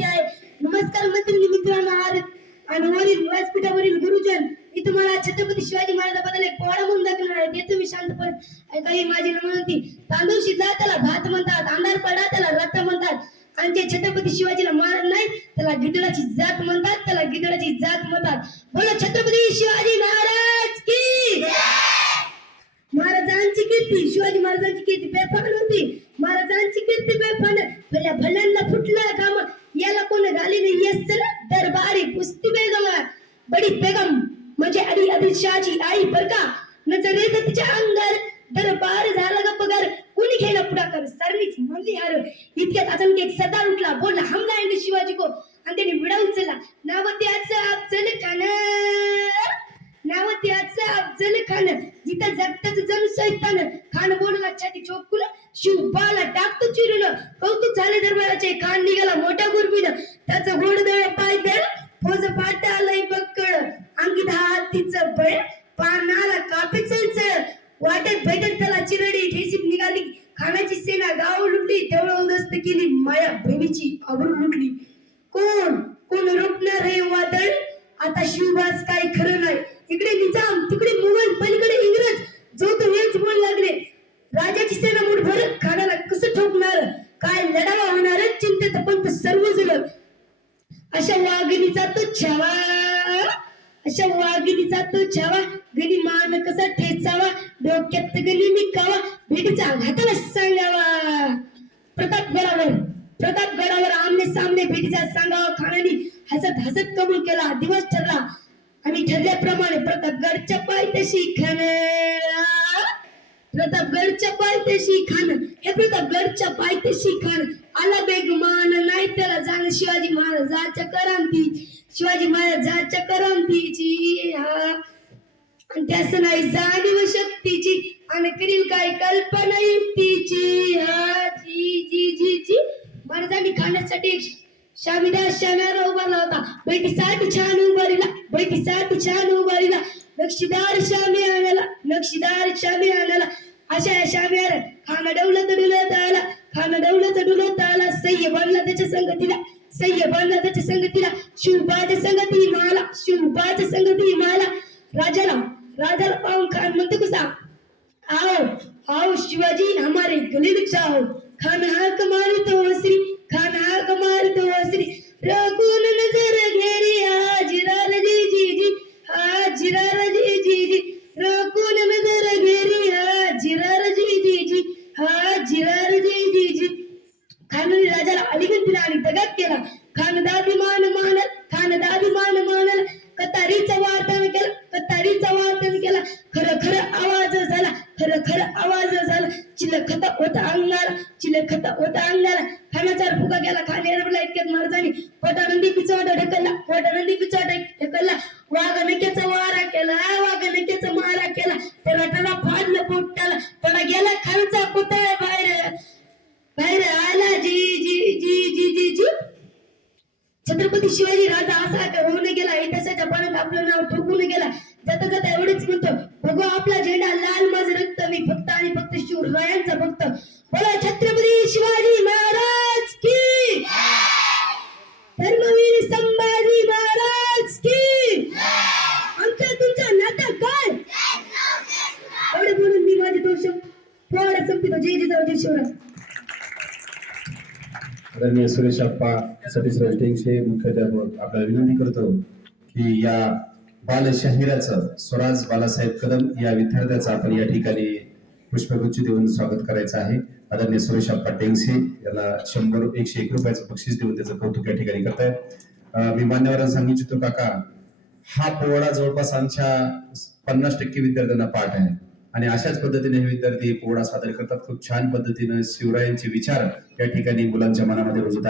विद्यार्थी आहे. नमस्कार मैत्रिणी मित्रांनो आर आणि वरील व्यासपीठावरील गुरुजन मी तुम्हाला छत्रपती शिवाजी महाराजाबद्दल एक पोवाडा म्हणून दाखवणार आहे ते तुम्ही शांतपणे ऐका. ही माझी विनंती तांदूळ शिजला त्याला भात म्हणतात अंधार पडा त्याला रथ म्हणतात. आणि जे छत्रपती शिवाजीला मारत नाही त्याला गिदडाची जात म्हणतात त्याला गिदडाची जात म्हणतात. बोला छत्रपती शिवाजी महाराज की महाराजांची कीर्ती शिवाजी महाराजांची कीर्ती बेफान होती. महाराजांची कीर्ती बेफान भल्या भल्यांना फुटला कामा याला ने ये नाही दरबारी पुस्ती बेगम बडी बेगम म्हणजे अडी आदिलशहाची आई बर का? नजर येत तिच्या अंगार दरबार झाला ग पगार. कोणी घ्यायला पुढाकार? सर्वीच म्हणली हार इतक्यात अचानक एक सरदार उठला. बोलला हम जाएंगे शिवाजी को आणि त्याने विडा उचलला नाव नावत्याचा अफजल खान नाव नावत्याचा अफजल खान जिथं जगतच जणू सैतान. खान बोलला छाती चोपून शिव बाला टाकतो चिरून कौतुक झाले दरबाराचे. खान निघाला मोठ्या गुरबीन घोडदळ पाय दळ फौज पाट बक्कळ. अंगी हातीचं बळ पानाला कापे चळचळ वाटेत भेटत त्याला चिरडी ठेसीत निघाली. खानाची सेना गाव लुटली तेवढं उदस्त केली माया बहिणीची आबरू लुटली. कोण? कोण रोखणार हे वादळ? आता शिवबाज काय खरं नाही. इकडे निजाम तिकडे मुघल पलीकडे इंग्रज. जो तो हेच बोल लागले. राजाची सेना मुठभर खानाला कसं ठोकणार? काय लढावा होणार? चिंतेत पण सर्व जुलं अशा वाघिणीचा तो छावा. अशा वाघिणीचा तो छावा. गणी मान कसा ठेचावा. डोक्यात गणी मिकावा भेटीचा घाताला सांगावा. प्रतापगडावर प्रतापगडावर आमने सामने भेटीचा सांगावा. खानाने हसत हसत कबूल केला. दिवस ठरला. आणि ठरल्याप्रमाणे प्रतापगडच्या पायथ्याशी खान. प्रतापगडच्या पायथ्याशी खान हे प्रतापगडच्या पायथ्याशी खान आला बेगमान नाही त्याला जाण शिवाजी महाराजाच्या करांती. शिवाजी महाराजाच्या करांतीची हा. आणि त्यास नाही जाणीव शक्तीची आणि करील काय कल्पना युक्तीची हा. जी जी जी जी. महाराजांनी खाण्यासाठी एक शाम्याला उभारला होता. बैठीसाठी छान उभारीला बैठीसाठी छान उभारीला. नक्षीदार शामी आणाला नक्षीदार शामी आणाला अशा या शाम्यावर खाना डवलत डुलत आला खाना डवलत डुलत आला. सह्य बनला त्याच्या संगतीला सह्य बनला त्याच्या संगतीला. शिवबाच्या संगती माला शिवबाच्या संगती माला. राजाला राजाला पाहून खान म्हणतो कुसा आओ आओ शिवाजी हमारे गले जाओ. खान हाक मारतो श्री खानाने राजाला अलीगत दिला आणि दगात केला. खान मान मानल खान मान मानल. कतारीचा वाटण केला कतारीचा वाटण केला. खर खर आवाज झाला खर खर आवाज झाला. चिलखत होता अंगाला चिलखत होता अंगाला खानाचा फुगा गेला खाने रडला इतक्यात महाराजांनी कोटानंदी पिचवटा ढकलला कोटानंदी पिचवटा ढकलला. वाघ नक्याचा वारा केला वाघ नक्याचा मारा केला. तर रटाला फाडलं पोट छत्रपती शिवाजी राजा असा होऊन गेला इतिहासाच्या पाण्यात आपलं नाव ठोकून गेला. जाता जाता एवढेच म्हणतो बघू आपला झेंडा लाल माझ रक्त मी फक्त आणि फक्त शिवरायांचा भक्त. बोला छत्रपती शिवाजी महाराज की धर्मवीर संभाजी महाराज की आमचा तुमचा नाता काय? एवढे बोलून मी माझे दोष थोडा संपितो. जय जिजाऊ जय शिवराज आदरणीय सुरेश अप्पा सतीश टेंगशे मुख्याध्यापक आपल्याला विनंती करतो की या बाल शहिराचं स्वराज बालासाहेब कदम या विद्यार्थ्याचं आपण या ठिकाणी पुष्पगुच्छ देऊन स्वागत करायचं आहे. आदरणीय सुरेश अप्पा टेंगसे याला शंभर एकशे एक रुपयाचं बक्षीस देऊन त्याचं कौतुक या ठिकाणी करताय मी मान्यवरांना सांगू इच्छितो काका हा पोवाडा जवळपास आमच्या पन्नास टक्के विद्यार्थ्यांना पाठ आहे. आणि अशाच पद्धतीने हे विद्यार्थी पोवडा सादर करतात. खूप छान पद्धतीनं शिवरायांचे विचार या ठिकाणी मुलांच्या मनामध्ये रुजतात.